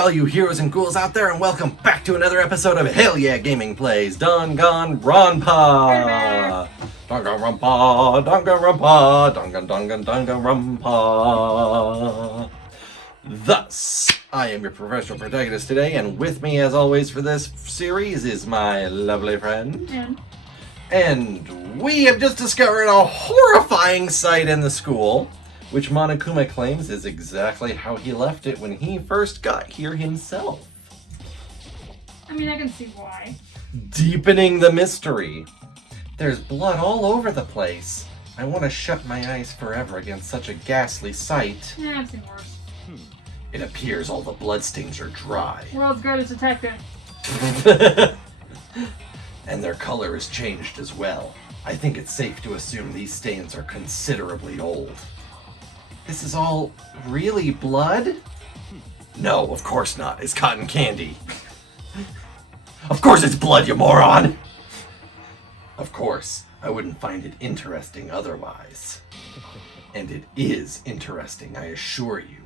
all you heroes and ghouls out there, and welcome back to another episode of Hell Yeah Gaming Plays Danganronpa! Danganronpa, Danganronpa, Danganronpa. Thus, I am your professional protagonist today, and with me, as always, for this series is my lovely friend. And we have just discovered a horrifying sight in the school, which Monokuma claims is exactly how he left it when he first got here himself. I mean, I can see why. Deepening the mystery. There's blood all over the place. I want to shut my eyes forever against such a ghastly sight. Yeah, I've seen worse. It appears all the bloodstains are dry. World's greatest detective. And their color has changed as well. I think it's safe to assume these stains are considerably old. This is all really blood? No, of course not. It's cotton candy. Of course it's blood, you moron! Of course, I wouldn't find it interesting otherwise. And it is interesting, I assure you.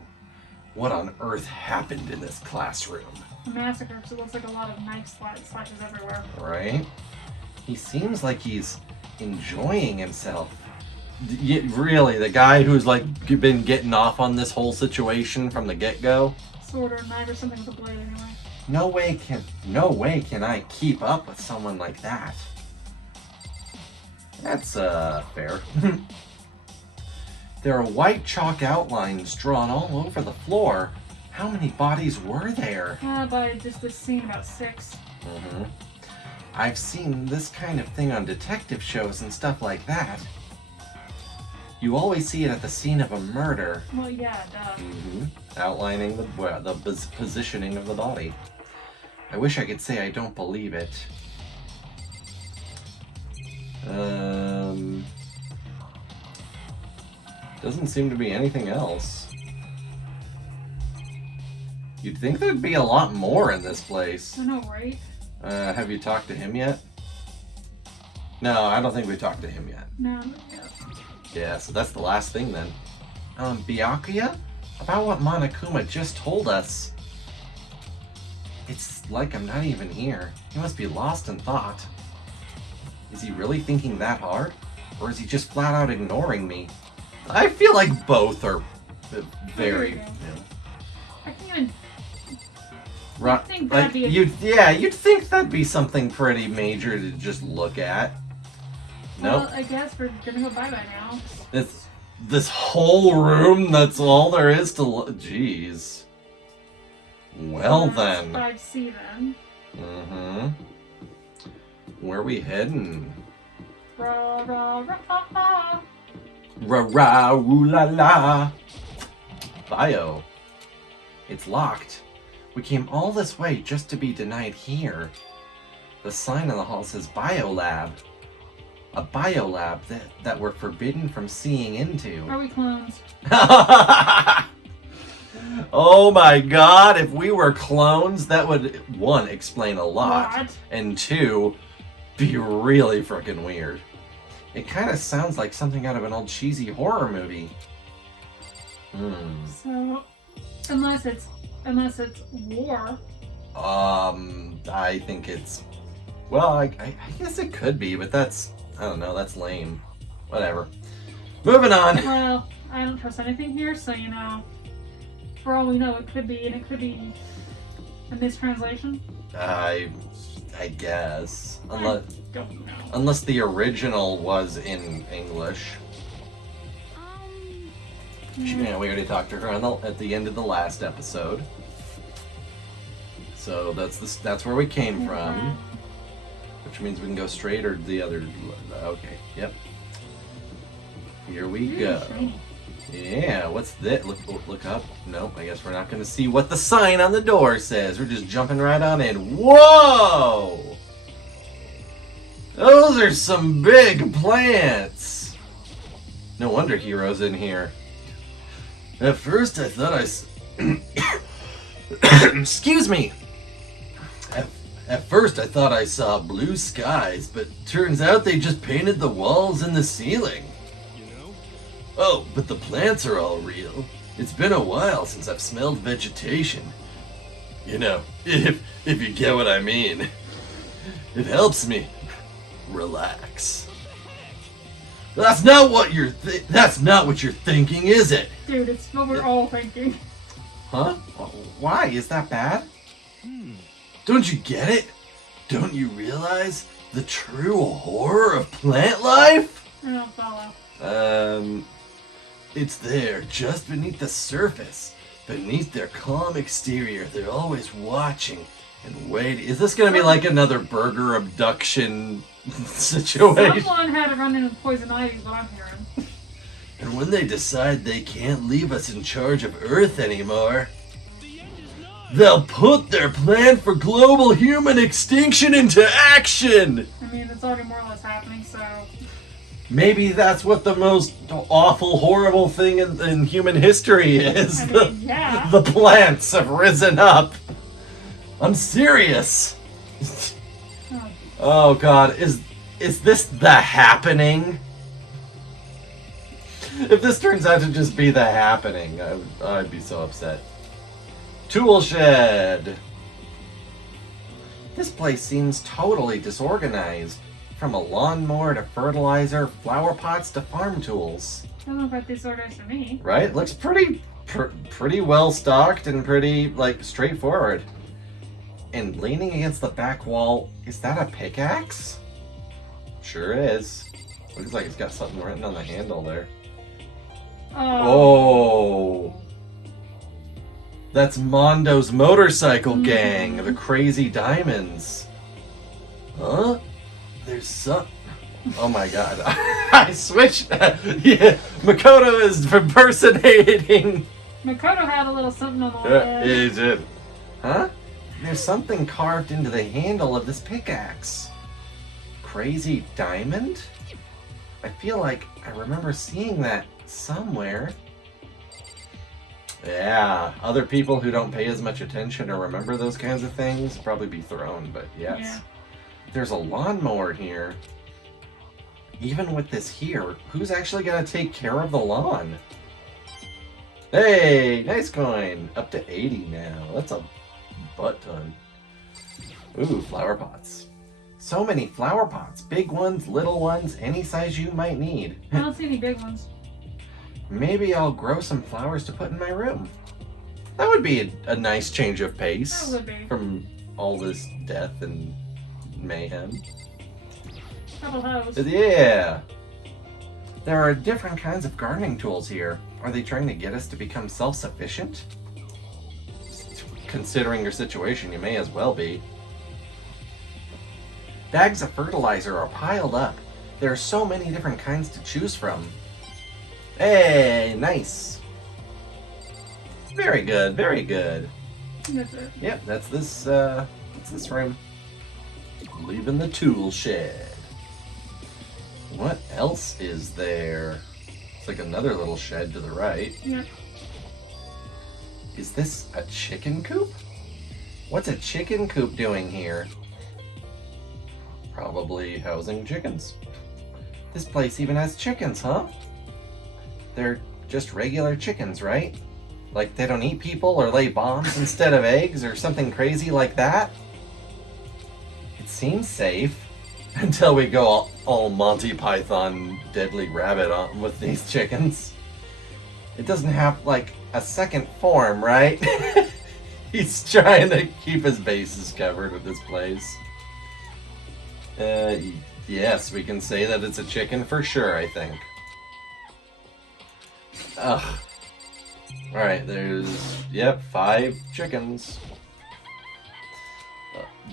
What on earth happened in this classroom? A massacre, because it looks like a lot of knife slashes everywhere. Right? He seems like he's enjoying himself. Really, the guy who's like been getting off on this whole situation from the get-go? Sword or knife or something with a blade anyway. No way can I keep up with someone like that. That's fair. There are white chalk outlines drawn all over the floor. How many bodies were there? By just this scene, about 6. I've seen this kind of thing on detective shows and stuff like that. You always see it at the scene of a murder. Well, yeah, duh. Outlining the positioning of the body. I wish I could say I don't believe it. Doesn't seem to be anything else. You'd think there'd be a lot more in this place. I know, right? Have you talked to him yet? No, I don't think we talked to him yet. No. Yeah, so that's the last thing then. Byakuya? About what Monokuma just told us. It's like I'm not even here. He must be lost in thought. Is he really thinking that hard? Or is he just flat out ignoring me? I feel like both are very... I can't even... I think that'd be you'd think that'd be something pretty major to just look at. Well, Nope. I guess we're gonna go bye-bye now. This whole room, that's all there is to look. Jeez. Well then. 5C then. Where we heading? Rah, rah, rah, ah, ah. Ra-ra, ooh-la-la. Bio. It's locked. We came all this way just to be denied here. The sign on the hall says Biolab. A biolab that we're forbidden from seeing into. Are we clones? Oh my god, if we were clones, that would, 1, explain a lot, What? and 2, be really freaking weird. It kind of sounds like something out of an old cheesy horror movie. So, unless it's war. I think it's, well, I guess it could be, but that's, I don't know, that's lame. Whatever. Moving on. Well, I don't trust anything here, so you know, for all we know, it could be a mistranslation. I guess, I don't know. unless the original was in English. Yeah, we already talked to her at the end of the last episode. So that's where we came from. Which means we can go straight or the other. Okay, yep. Here we go. Shiny. Yeah, what's this? Look up. Nope, I guess we're not going to see what the sign on the door says. We're just jumping right on in. Whoa! Those are some big plants. No wonder Hero's in here. At first I thought Excuse me! At first I thought I saw blue skies, but turns out they just painted the walls and the ceiling. You know? Oh, but the plants are all real. It's been a while since I've smelled vegetation. You know, if you get what I mean. It helps me relax. That's not what you're thinking, is it? Dude, it's what we're all thinking. Huh? Why? Is that bad? Don't you get it? Don't you realize the true horror of plant life? I don't follow. It's there, just beneath the surface. Beneath their calm exterior, they're always watching and waiting. Is this gonna be like another burger abduction situation? Someone had to run into poison ivy, is what I'm hearing. And when they decide they can't leave us in charge of Earth anymore, they'll put their plan for global human extinction into action! I mean, it's already more or less happening, so... Maybe that's what the most awful, horrible thing in human history is. I mean, yeah. The plants have risen up. I'm serious. Oh god, is this the happening? If this turns out to just be the happening, I'd be so upset. Tool shed. This place seems totally disorganized. From a lawnmower to fertilizer, flower pots to farm tools. I don't know about disorganized to me. Right? Looks pretty well stocked and pretty straightforward. And leaning against the back wall, is that a pickaxe? Sure is. Looks like it's got something written on the handle there. Oh. That's Mondo's motorcycle gang, the Crazy Diamonds. Huh? There's some... Oh my god. I switched. Yeah, Makoto is impersonating. Makoto had a little something on the leg. He did. Huh? There's something carved into the handle of this pickaxe. Crazy Diamond? I feel like I remember seeing that somewhere. Yeah, other people who don't pay as much attention or remember those kinds of things probably be thrown, but yes. Yeah. There's a lawnmower here. Even with this here, who's actually gonna take care of the lawn? Hey, nice coin. Up to 80 now. That's a butt ton. Ooh, flower pots. So many flower pots. Big ones, little ones, any size you might need. I don't see any big ones. Maybe I'll grow some flowers to put in my room. That would be a nice change of pace. That would be. From all this death and mayhem. Couple hoes. Yeah. There are different kinds of gardening tools here. Are they trying to get us to become self-sufficient? Considering your situation, you may as well be. Bags of fertilizer are piled up. There are so many different kinds to choose from. Hey, nice. Very good, very good. That's it. Yep, that's this room. Leaving the tool shed. What else is there? It's like another little shed to the right. Yeah. Is this a chicken coop? What's a chicken coop doing here? Probably housing chickens. This place even has chickens, huh? They're just regular chickens, right? Like they don't eat people or lay bombs instead of eggs or something crazy like that? It seems safe. Until we go all Monty Python Deadly Rabbit on with these chickens. It doesn't have, like, a second form, right? He's trying to keep his bases covered with this place. Yes, we can say that it's a chicken for sure, I think. Ugh. Alright, there's, 5 chickens.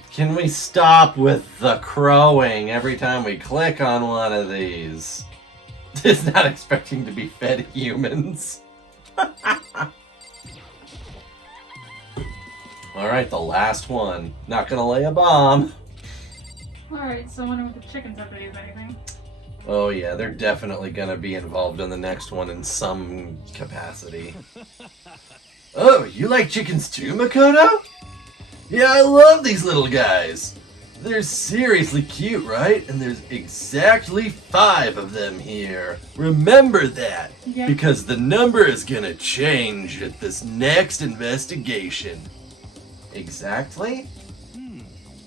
Can we stop with the crowing every time we click on one of these? It's not expecting to be fed humans. Alright, the last one. Not gonna lay a bomb. Alright, so I wonder what the chickens have to do with anything. Oh yeah, they're definitely gonna be involved in the next one in some capacity. Oh, you like chickens too, Makoto? Yeah, I love these little guys. They're seriously cute, right? And there's exactly 5 of them here. Remember that, Yeah. because the number is gonna change at this next investigation. Exactly?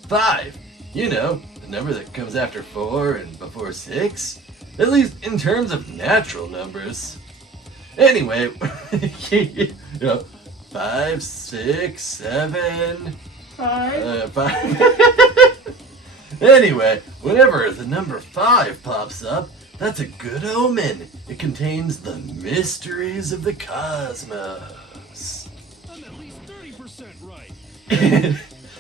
5. You know, the number that comes after 4 and before 6. At least in terms of natural numbers. Anyway, 5, 6, 7... 5. 5. Anyway, whenever the number 5 pops up, that's a good omen. It contains the mysteries of the cosmos. I'm at least 30% right.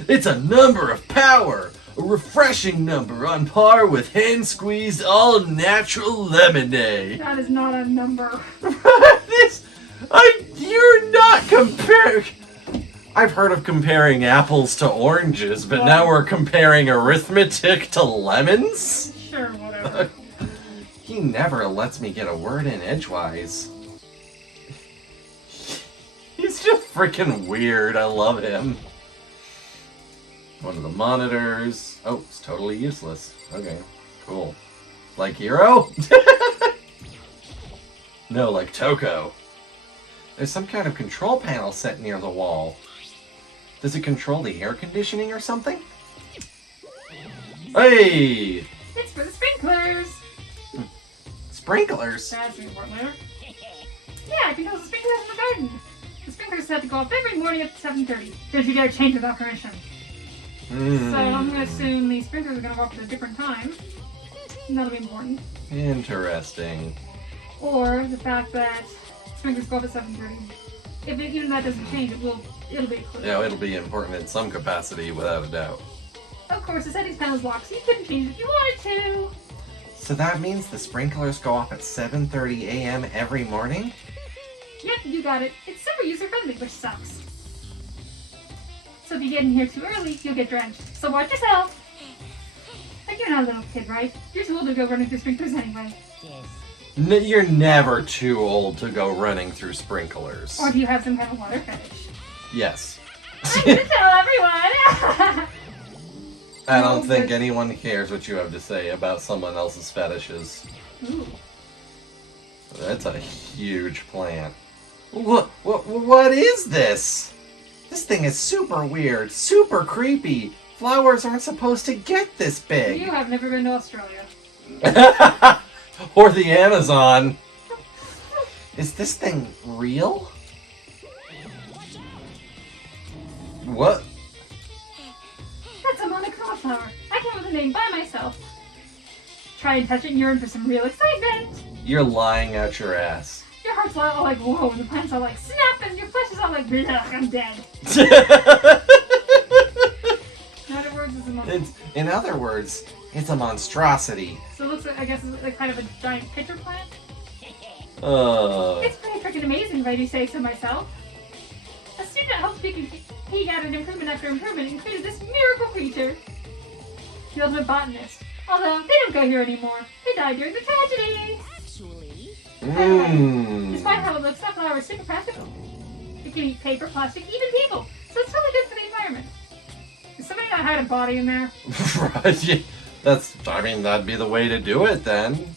It's a number of power, a refreshing number on par with hand-squeezed all-natural lemonade. That is not a number. You're not comparing... I've heard of comparing apples to oranges, but now we're comparing arithmetic to lemons? Sure, whatever. He never lets me get a word in edgewise. He's just freaking weird. I love him. One of the monitors. Oh, it's totally useless. Okay, cool. Like Hero? No, like Toko. There's some kind of control panel set near the wall. Does it control the air conditioning or something? Hey! It's for the sprinklers. Sprinklers? That's important later. Yeah, it controls the sprinklers in the garden. The sprinklers have to go off every morning at 7:30. Don't you dare change without permission. So I'm going to assume the sprinklers are going to go off at a different time. And that'll be important. Interesting. Or the fact that sprinklers go off at 7:30. If even that doesn't change, it'll be a clue. Yeah, it'll be important in some capacity, without a doubt. Of course, the settings panel is locked, so you couldn't change it if you wanted to. So that means the sprinklers go off at 7:30 a.m. every morning? Yep, you got it. It's super user-friendly, which sucks. So if you get in here too early, you'll get drenched. So watch yourself. Like, you're not a little kid, right? You're too old to go running through sprinklers anyway. You're never too old to go running through sprinklers. Or do you have some kind of water fetish? Yes. I'm gonna tell everyone! I don't think anyone cares what you have to say about someone else's fetishes. Ooh. That's a huge plant. What is this? This thing is super weird, super creepy. Flowers aren't supposed to get this big. You have never been to Australia. Or the Amazon. Is this thing real? What? That's a monochrome flower. I came up with a name by myself. Try and touch it and you're in for some real excitement. You're lying out your ass. Your heart's all like, whoa, and the plant's all like, snap, and your flesh is all like, blech, I'm dead. In other words, it's a monstrosity. So it looks like, I guess, it's like kind of a giant pitcher plant. It's pretty freaking amazing if I do say so myself. A student at Hope Speaking peek at an improvement after improvement and created this miracle creature. The ultimate botanist. Although, they don't go here anymore. They died during the tragedy. Despite how it looks, that flower is super practical. It can eat paper, plastic, even people. So it's totally good for the environment. Does somebody not hide a body in there? Right. Yeah. That'd be the way to do it then.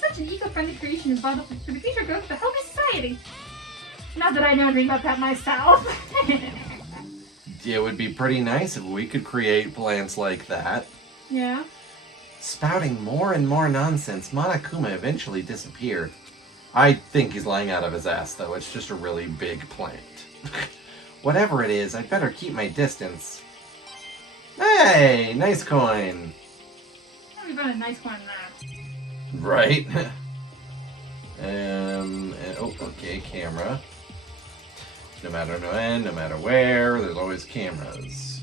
Such an eco-friendly creation is vital for the future growth of a healthy society. Not that I know anything about that myself. It would be pretty nice if we could create plants like that. Yeah. Spouting more and more nonsense, Monokuma eventually disappeared. I think he's lying out of his ass, though. It's just a really big plant. Whatever it is, I'd better keep my distance. Hey, nice coin. How do we find a nice one in that? Right. Okay, camera. No matter when, no matter where, there's always cameras.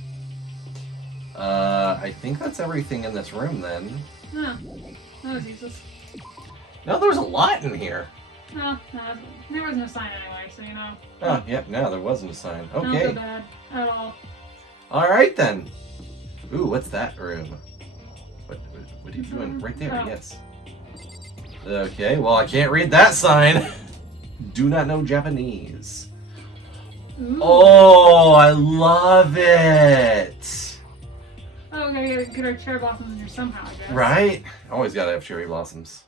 I think that's everything in this room then. Oh, that was useless. No, there's a lot in here. No, there was no sign anyway, so you know. Oh, yep, no, there wasn't a sign. Don't Okay. feel bad at all. Alright then. Ooh, what's that room? What are you doing? Right there, Oh. yes. Okay, well, I can't read that sign. Do not know Japanese. Ooh. Oh, I love it. Oh, we gotta get our cherry blossoms in here somehow, I guess. Right? Always gotta have cherry blossoms.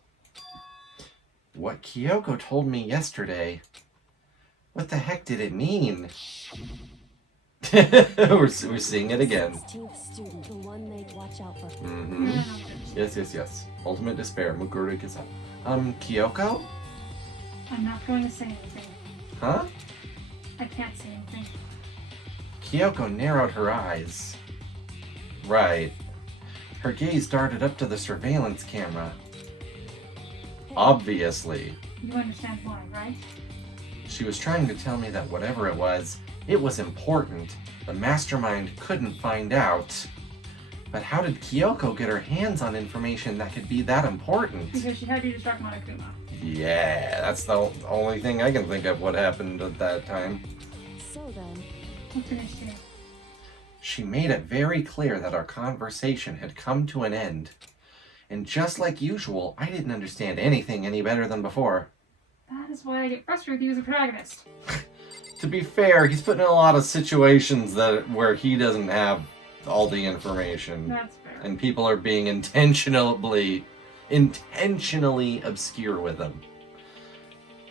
What Kyoko told me yesterday. What the heck did it mean? we're seeing it again. 16th student, the one they'd watch out for. Mm-hmm. Yes. Ultimate despair. Muguru Kisa. Kyoko? I'm not going to say anything. Huh? I can't say anything. Kyoko narrowed her eyes. Right. Her gaze darted up to the surveillance camera. Obviously. You understand why, right? She was trying to tell me that whatever it was important. The mastermind couldn't find out. But how did Kyoko get her hands on information that could be that important? Because she had you distract Monokuma. Yeah, that's the only thing I can think of what happened at that time. So then, What finished you? She made it very clear that our conversation had come to an end. And just like usual, I didn't understand anything any better than before. That is why I get frustrated with you as a protagonist. To be fair, he's put in a lot of situations where he doesn't have all the information. That's fair. And people are being intentionally obscure with him.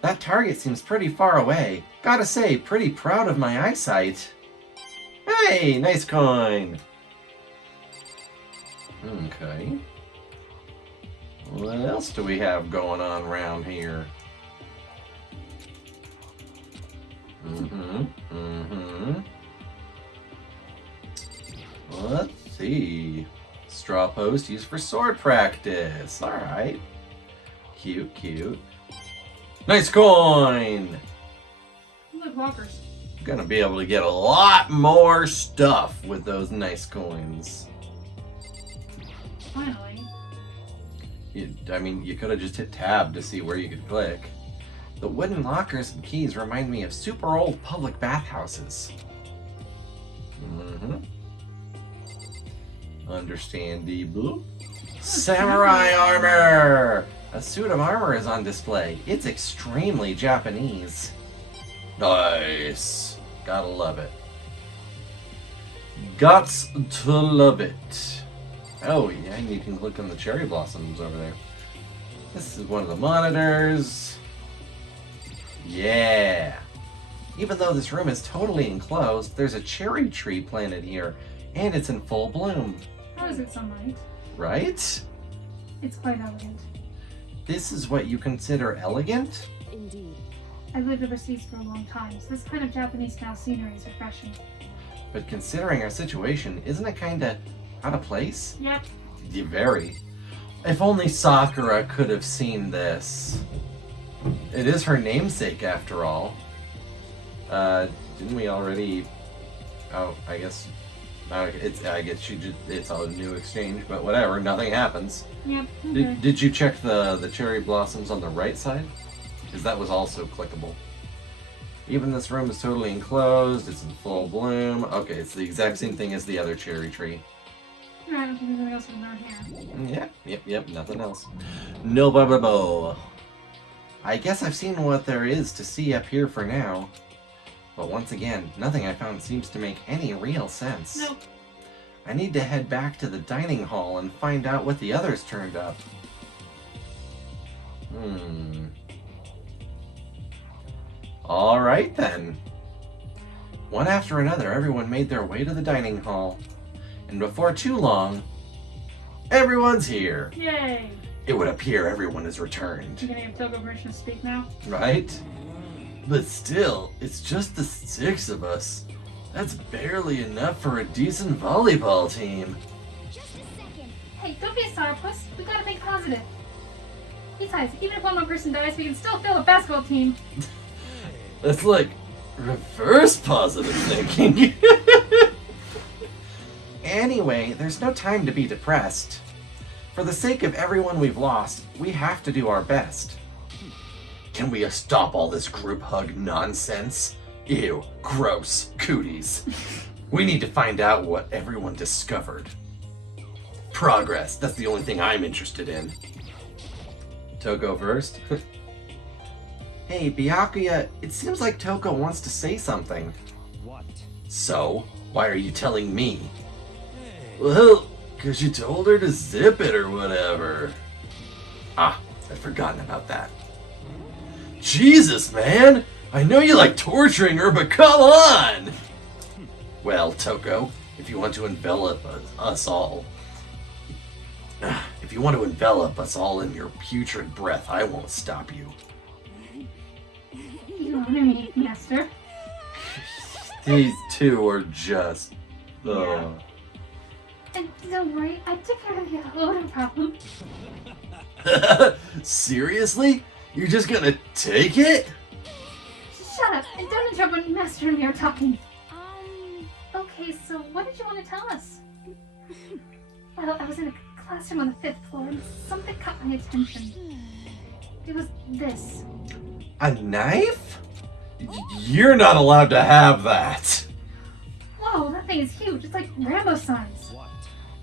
That target seems pretty far away. Gotta say, pretty proud of my eyesight. Hey, nice coin. Okay. What else do we have going on around here? Let's see. Straw post used for sword practice. Alright. Cute. Nice coin! Look, lockers. Gonna be able to get a lot more stuff with those nice coins. Finally. You could have just hit tab to see where you could click. The wooden lockers and keys remind me of super old public bathhouses. Understandable. Samurai armor! A suit of armor is on display. It's extremely Japanese. Nice. Gotta love it. Gots to love it. Oh, yeah, and you can click on the cherry blossoms over there. This is one of the monitors. Yeah. Even though this room is totally enclosed, there's a cherry tree planted here, and it's in full bloom. How is it sunlight? Right? It's quite elegant. This is what you consider elegant? indeed. I've lived overseas for a long time, so this kind of Japanese-style scenery is refreshing. But considering our situation, isn't it kinda out of place? Yep. Yeah, very. If only Sakura could have seen this. It is her namesake, after all. Didn't we already... Oh, I guess it's a new exchange, but whatever, nothing happens. Yep. Okay. Did you check the cherry blossoms on the right side? Because that was also clickable. Even this room is totally enclosed, it's in full bloom. Okay, it's the exact same thing as the other cherry tree. Alright, I don't think there's anything else we can learn here. Yep, nothing else. No blah. I guess I've seen what there is to see up here for now. But once again, nothing I found seems to make any real sense. Nope. I need to head back to the dining hall and find out what the others turned up. Alright then. One after another, everyone made their way to the dining hall. And before too long, everyone's here. Yay! It would appear everyone has returned. You gonna give Togo permission to speak now? Right? But still, it's just the 6 of us. That's barely enough for a decent volleyball team. Just a second. Hey, don't be a sourpuss. We gotta think positive. Besides, even if one more person dies, we can still fill a basketball team. That's like reverse positive thinking. Anyway, there's no time to be depressed. For the sake of everyone we've lost, we have to do our best. Can we stop all this group hug nonsense? Ew, gross, cooties. We need to find out what everyone discovered. Progress, that's the only thing I'm interested in. Toko first. Hey, Byakuya, it seems like Toko wants to say something. What? So, why are you telling me? Well, 'cause you told her to zip it or whatever. Ah, I'd forgotten about that. Jesus, man! I know you like torturing her, but come on! Well, Toko, if you want to envelop us all... If you want to envelop us all in your putrid breath, I won't stop you. You honor me, Master. These two are just... Yeah. And don't worry, I took care of your odor problem. Seriously? You're just gonna take it? Shut up, and don't interrupt when Master and me are talking. Okay, so what did you want to tell us? Well, I was in a classroom on the 5th floor, and something caught my attention. It was this. A knife? You're not allowed to have that. Whoa, that thing is huge. It's like Rambo size. What?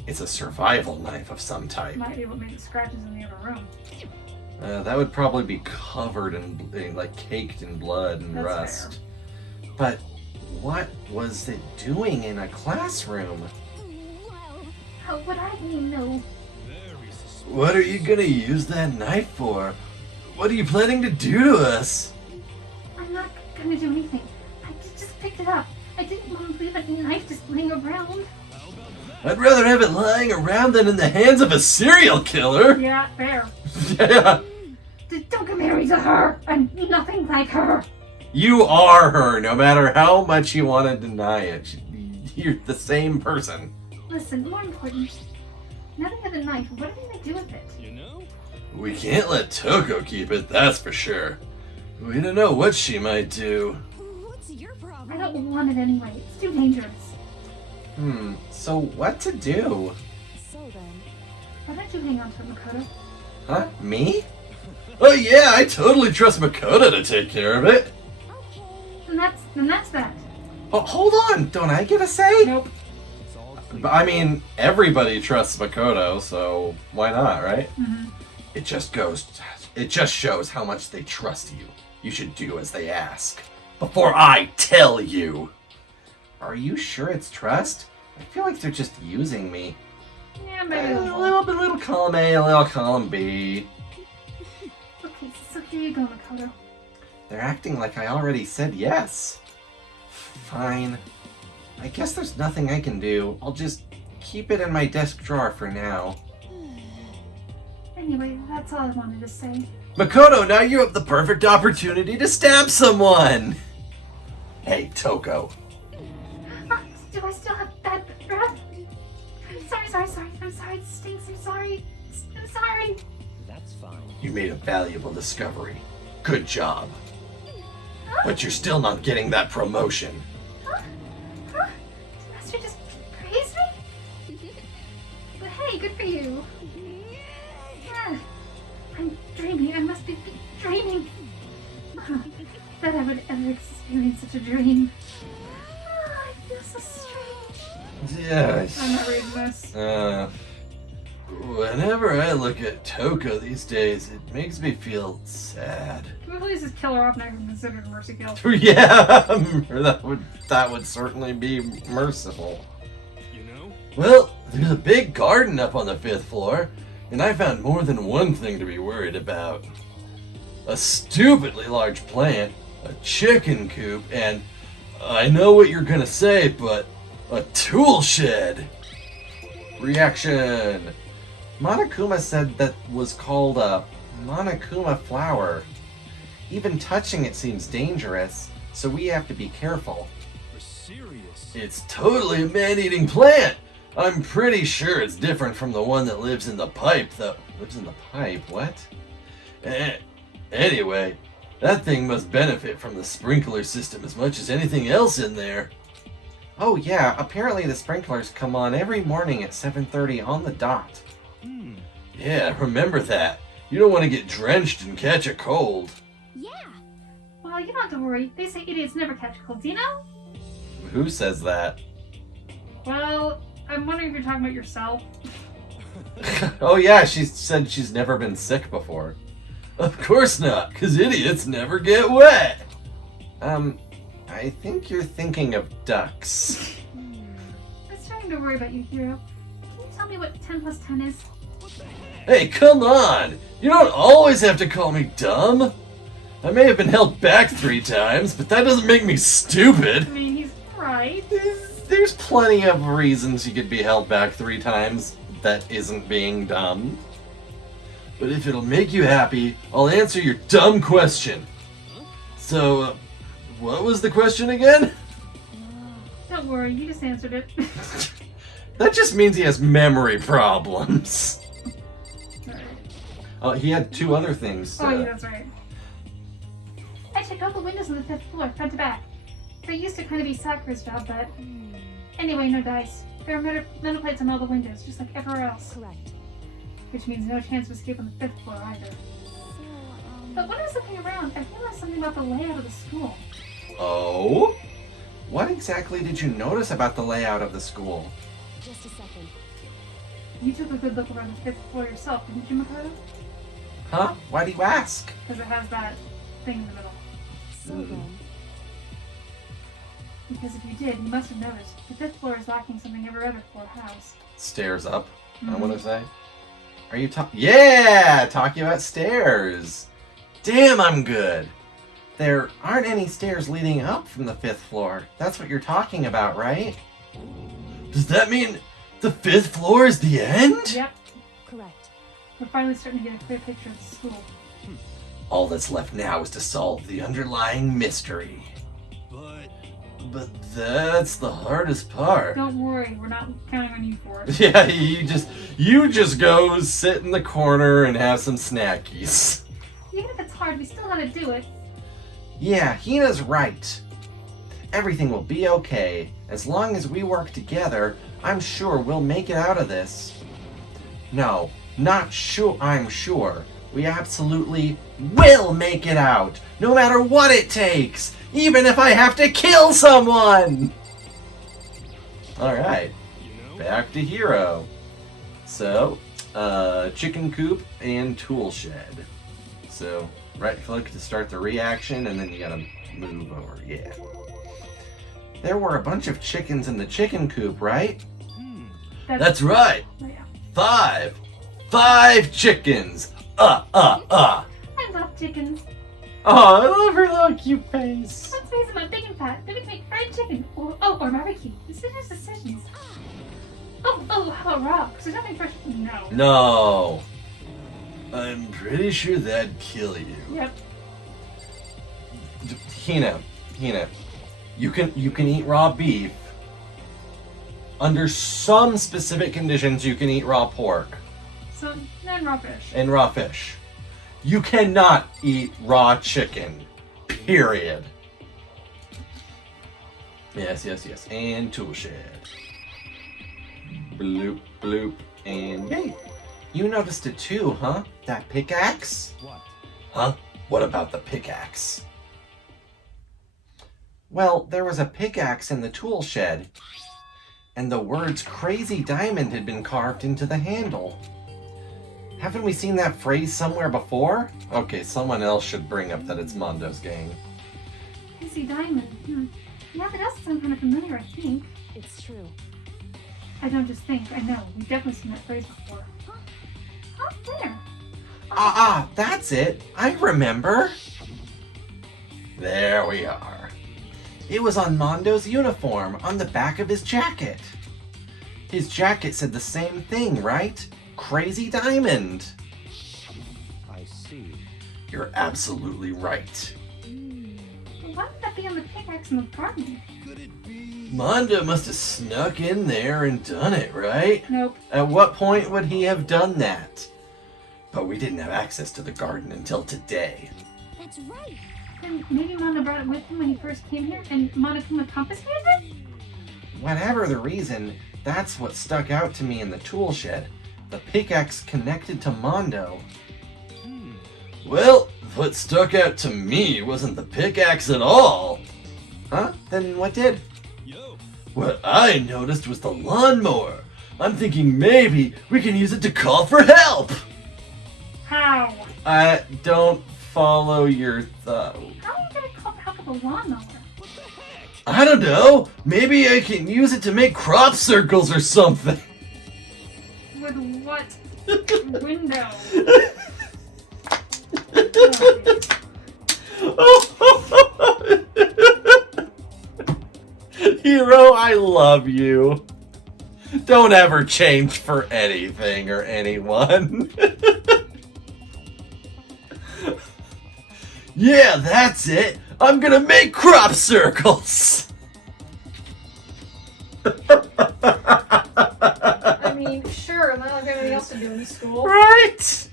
It's a survival knife of some type. Might be what made the scratches in the other room. That would probably be covered in, like, caked in blood and That's rust. But what was it doing in a classroom? How would I know? Very suspicious. What are you gonna use that knife for? What are you planning to do to us? I'm not gonna do anything. I just picked it up. I didn't want to leave a knife just laying around. I'd rather have it lying around than in the hands of a serial killer. Yeah, fair. Yeah. Don't compare me to her. I'm nothing like her. You are her, no matter how much you want to deny it. You're the same person. Listen, more important. Now that you have the knife, what are we gonna do with it? You know? We can't let Toko keep it, that's for sure. We don't know what she might do. What's your problem? I don't want it anyway. It's too dangerous. So what to do? So then, Why don't you hang on to it, Makoto? Huh? Me? Oh yeah, I totally trust Makoto to take care of it. okay. Then that's that. Oh, hold on, don't I get a say? Nope. It's all clear. I mean, everybody trusts Makoto, so why not, right? Mm-hmm. It just shows how much they trust you. You should do as they ask. Before I tell you! Are you sure it's trust? I feel like they're just using me. Yeah, maybe A a little column A, a little column B. Okay, so here you go, Makoto. They're acting like I already said yes. Fine. I guess there's nothing I can do. I'll just keep it in my desk drawer for now. Anyway, that's all I wanted to say. Makoto, now you have the perfect opportunity to stab someone! Hey, Toko. Do I still have bad breath? I'm sorry. I'm sorry, it stinks. I'm sorry. I'm sorry. That's fine. You made a valuable discovery. Good job. But you're still not getting that promotion. Huh? Did Master just praise me? But hey, good for you. Yeah. I'm dreaming. I must be dreaming. That I would ever experience such a dream. I feel so strange. Yeah. I'm not reading this. Whenever I look at Toko these days, it makes me feel sad. Can we please just kill her off now and consider it a mercy kill? Yeah, that would certainly be merciful. You know? Well, there's a big garden up on the 5th floor, and I found more than one thing to be worried about. A stupidly large plant, a chicken coop, and I know what you're gonna say, but a tool shed. Reaction. Monokuma said that was called a Monokuma flower. Even touching it seems dangerous, so we have to be careful. You're serious? It's totally a man-eating plant! I'm pretty sure it's different from the one that lives in the pipe, though. Lives in the pipe? What? Anyway, that thing must benefit from the sprinkler system as much as anything else in there. Oh yeah, apparently the sprinklers come on every morning at 7:30 on the dot. Yeah, remember that. You don't want to get drenched and catch a cold. Yeah. Well, you don't have to worry. They say idiots never catch colds, you know? Who says that? Well, I'm wondering if you're talking about yourself. Oh yeah, she said she's never been sick before. Of course not, because idiots never get wet. I think you're thinking of ducks. I was starting to worry about you, Hiro. Can you tell me what 10 plus 10 is? Hey, come on! You don't always have to call me dumb! I may have been held back 3 times, but that doesn't make me stupid. I mean, he's right. There's plenty of reasons you could be held back 3 times that isn't being dumb. But if it'll make you happy, I'll answer your dumb question. So, what was the question again? Don't worry, you just answered it. That just means he has memory problems. Alright. He had 2 other things. Oh, yeah, that's right. I checked all the windows on the 5th floor, front to back. They used to kind of be Sakura's job, but... Anyway, no dice. There are metal plates on all the windows, just like everywhere else. Correct. Which means no chance of escape on the 5th floor either. So, But when I was looking around, I realized something about the layout of the school. Oh? What exactly did you notice about the layout of the school? just a second. You took a good look around the 5th floor yourself, didn't you, Makoto? Huh? Why do you ask? Because it has that thing in the middle. So then, Because if you did, you must have noticed. The 5th floor is lacking something every other floor has. Stairs up, I Mhm. want to say. Are you talking? Yeah! Talking about stairs. Damn, I'm good. There aren't any stairs leading up from the 5th floor. That's what you're talking about, right? Does that mean the 5th floor is the end? Yep. correct. We're finally starting to get a clear picture of the school. All that's left now is to solve the underlying mystery. But that's the hardest part. Don't worry, we're not counting on you for it. Yeah, you just go sit in the corner and have some snackies. Even if it's hard, we still gotta do it. Yeah, Hina's right. Everything will be okay. As long as we work together, I'm sure we'll make it out of this. No, not sure, I'm sure. We absolutely will make it out, no matter what it takes, even if I have to kill someone! Alright, back to Hero. So, chicken coop and tool shed. So, right click to start the reaction, and then you gotta move over, yeah. There were a bunch of chickens in the chicken coop, right? That's right! Oh, yeah. 5 chickens! I love chickens. Oh, I love her little cute face. Let's face them, I'm big and fat. Then we can make fried chicken. Or barbecue. Decisions. How about raw? Because there's nothing fresh. No. No. I'm pretty sure that'd kill you. Yep. Hina, you can eat raw beef. Under some specific conditions, you can eat raw pork So, then raw fish. and raw fish. You cannot eat raw chicken. Period. Yes. And tool shed. Bloop, bloop, and hey, you noticed it too, huh? That pickaxe? What? Huh? What about the pickaxe? Well, there was a pickaxe in the tool shed, and the words Crazy Diamond had been carved into the handle. Haven't we seen that phrase somewhere before? Okay, someone else should bring up that it's Mondo's gang. Crazy diamond. Yeah, that does sound kind of familiar, I think. It's true. I don't just think, I know. We've definitely seen that phrase before. Huh? Where? That's it. I remember. There we are. It was on Mondo's uniform, on the back of his jacket. His jacket said the same thing, right? Crazy Diamond. I see. You're absolutely right. Well, why would that be on the pickaxe in the garden? Mondo must have snuck in there and done it, right? Nope. At what point would he have done that? But we didn't have access to the garden until today. That's right. Then maybe Mondo brought it with him when he first came here, and Monokuma confiscated it? Whatever the reason, that's what stuck out to me in the tool shed. The pickaxe connected to Mondo. Well, what stuck out to me wasn't the pickaxe at all. Huh? Then what did? What I noticed was the lawnmower. I'm thinking maybe we can use it to call for help. How? I don't follow your thought. How are you gonna call for help with a lawnmower? I don't know. Maybe I can use it to make crop circles or something. With what window? Hero, I love you. Don't ever change for anything or anyone. Yeah, that's it. I'm gonna make crop circles. I mean, sure, I don't have anything else to do in school. Right?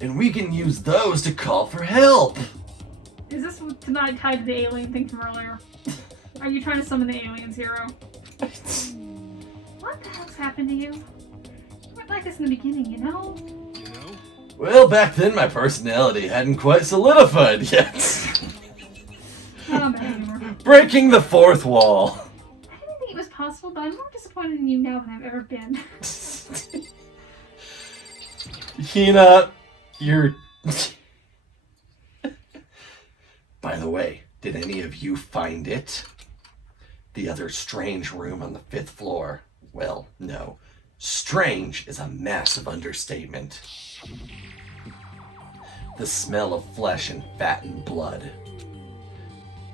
And we can use those to call for help. Is this tonight tied to the alien thing from earlier? Are you trying to summon the aliens, Hero? What the heck's happened to you? You weren't like this in the beginning, you know? Well, back then my personality hadn't quite solidified yet. Oh, bad humor. Breaking the fourth wall. I didn't think it was possible, but I'm more disappointed in you now than I've ever been. Hina, you're... By the way, did any of you find it? The other strange room on the 5th floor? Well, no. Strange is a massive understatement. The smell of flesh and fat and blood.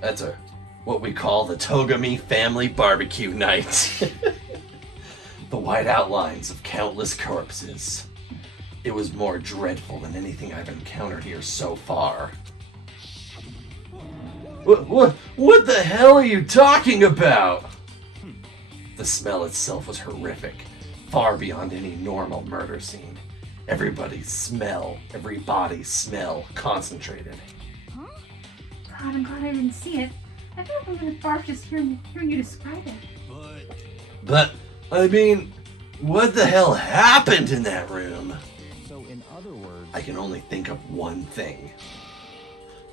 That's what we call the Togami family barbecue night. The white outlines of countless corpses. It was more dreadful than anything I've encountered here so far. What the hell are you talking about? The smell itself was horrific, far beyond any normal murder scene. Every body smell concentrated. Huh? God, I'm glad I didn't see it. I feel like I'm gonna barf just hearing you describe it. But, I mean, what the hell happened in that room? So in other words, I can only think of one thing.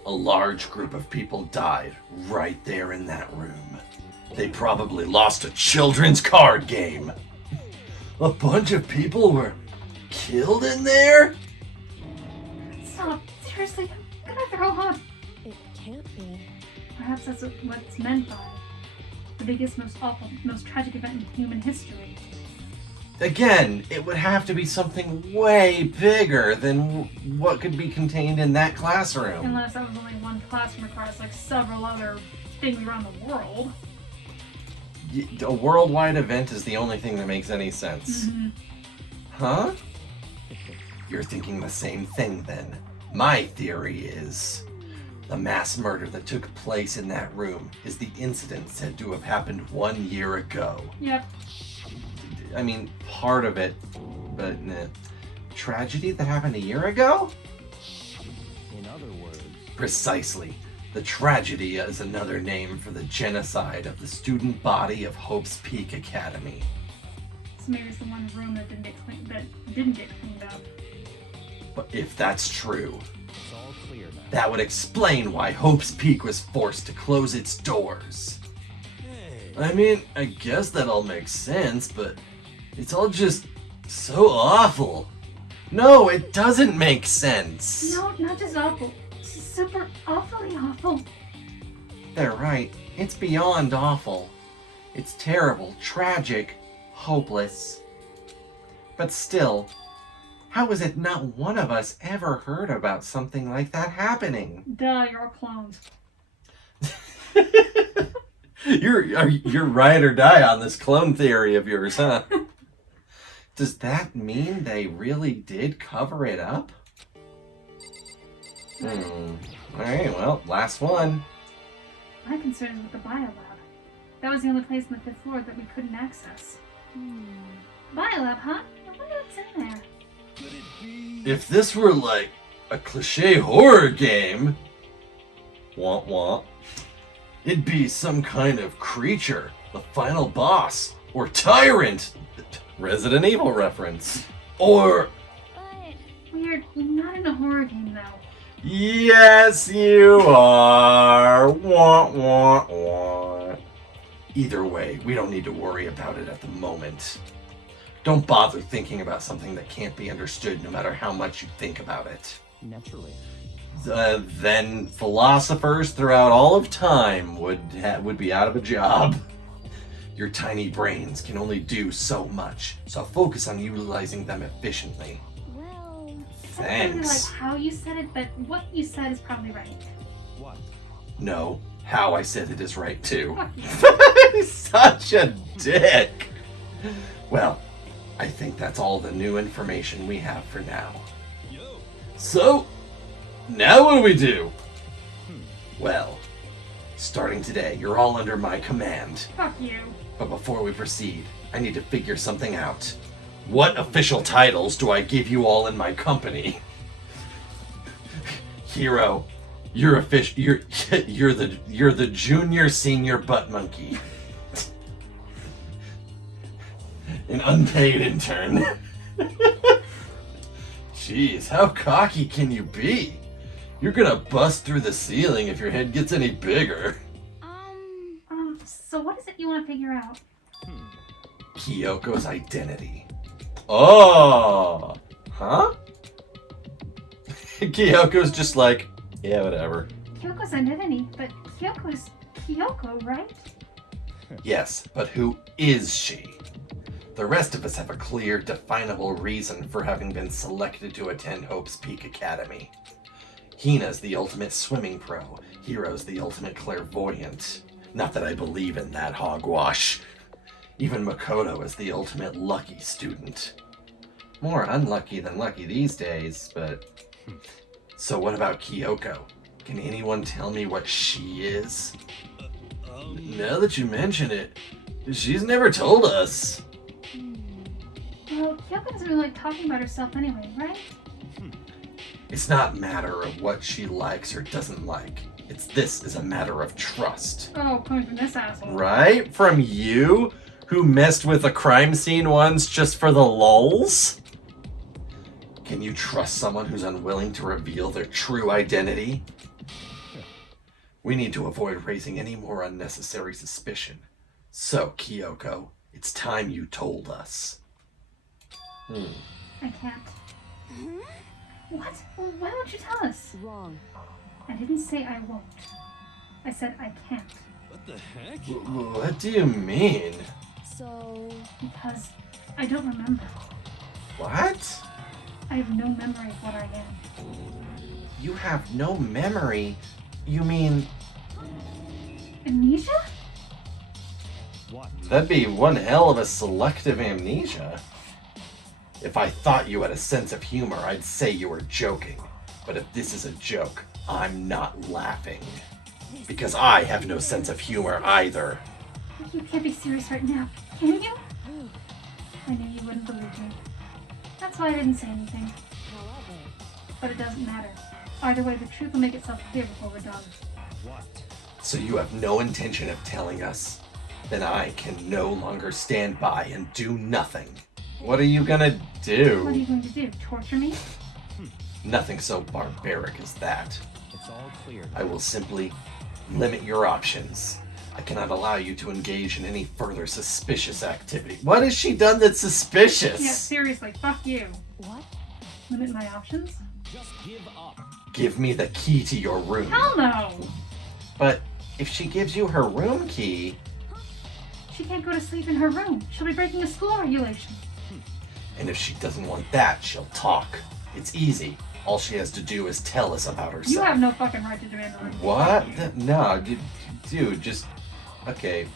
A large group of people died right there in that room. They probably lost a children's card game. A bunch of people were killed in there? Stop. Seriously, I'm gonna throw up. It can't be. Perhaps that's what's meant by the biggest, most awful, most tragic event in human history. Again, it would have to be something way bigger than what could be contained in that classroom. Unless that was only one classroom across like several other things around the world. A worldwide event is the only thing that makes any sense. Mm-hmm. Huh? You're thinking the same thing then. My theory is the mass murder that took place in that room is the incident said to have happened 1 year ago. Yep. I mean, part of it, but tragedy that happened a year ago? in other words, Precisely. The tragedy is another name for the genocide of the student body of Hope's Peak Academy. So maybe it's the one room that didn't get cleaned up. But if that's true, it's all clear now. that would explain why Hope's Peak was forced to close its doors. I mean, I guess that all makes sense, but it's all just so awful. No, it doesn't make sense. No, not just awful. It's super awfully awful. They're right. It's beyond awful. It's terrible, tragic, hopeless. But still, how is it not one of us ever heard about something like that happening? Duh, you're all clones. You're ride or die on this clone theory of yours, huh? Does that mean they really did cover it up? Alright, well, last one. My concern is with the biolab. That was the only place on the 5th floor that we couldn't access. Biolab, huh? I wonder what's in there. If this were like a cliche horror game, womp womp, it'd be some kind of creature, the final boss, or tyrant, Resident Evil reference, or... But we're not in a horror game, though. Yes, you are. Wah, wah, wah. Either way, we don't need to worry about it at the moment. Don't bother thinking about something that can't be understood no matter how much you think about it. Naturally. Then philosophers throughout all of time would be out of a job. Your tiny brains can only do so much, so focus on utilizing them efficiently. Well, I don't really like Thanks. how you said it, but what you said is probably right. What? No, how I said it is right too. Fuck you. He's such a dick. Well, I think that's all the new information we have for now. So, now what do we do? Well, starting today, you're all under my command. Fuck you. But before we proceed, I need to figure something out. What official titles do I give you all in my company? Hero, you're the junior senior butt monkey. An unpaid intern. Jeez, how cocky can you be? You're gonna bust through the ceiling if your head gets any bigger. So what is it you want to figure out? Kyoko's identity. Oh! Huh? Kyoko's just like, yeah, whatever. Kyoko's identity, but Kyoko's Kyoko, right? Yes, but who is she? The rest of us have a clear, definable reason for having been selected to attend Hope's Peak Academy. Hina's the ultimate swimming pro. Hiro's the ultimate clairvoyant. Not that I believe in that hogwash. Even Makoto is the ultimate lucky student. More unlucky than lucky these days, but... So what about Kyoko? Can anyone tell me what she is? Now that you mention it, she's never told us. Well, Kyoko doesn't really like talking about herself anyway, right? It's not a matter of what she likes or doesn't like. This is a matter of trust. Oh, coming from this asshole. Right? From you, who messed with a crime scene once just for the lulz? Can you trust someone who's unwilling to reveal their true identity? We need to avoid raising any more unnecessary suspicion. So, Kyoko, it's time you told us. I can't. What? Well, why won't you tell us? Wrong. I didn't say I won't. I said I can't. What the heck? What do you mean? So, Because I don't remember. What? I have no memory of what I am. You have no memory? You mean... Amnesia? What? That'd be one hell of a selective amnesia. If I thought you had a sense of humor, I'd say you were joking. But if this is a joke, I'm not laughing. Because I have no sense of humor either. You can't be serious right now, can you? I knew you wouldn't believe me. That's why I didn't say anything. however, But it doesn't matter. Either way, the truth will make itself clear before we're done. What? So you have no intention of telling us? Then I can no longer stand by and do nothing. What are you gonna What are do? you going to do? Torture me? Nothing so barbaric as that. It's all clear. I will simply limit your options. I cannot allow you to engage in any further suspicious activity. What has she done that's suspicious? Yeah, seriously, fuck you. what? Limit my options? Just give up. Give me the key to your room. Hell no! But if she gives you her room key, She can't go to sleep in her room. She'll be breaking a school regulation. and if she doesn't want that, she'll talk. It's easy. All she has to do is tell us about herself. You have no fucking right to demand a room. What? No, dude, just... Okay.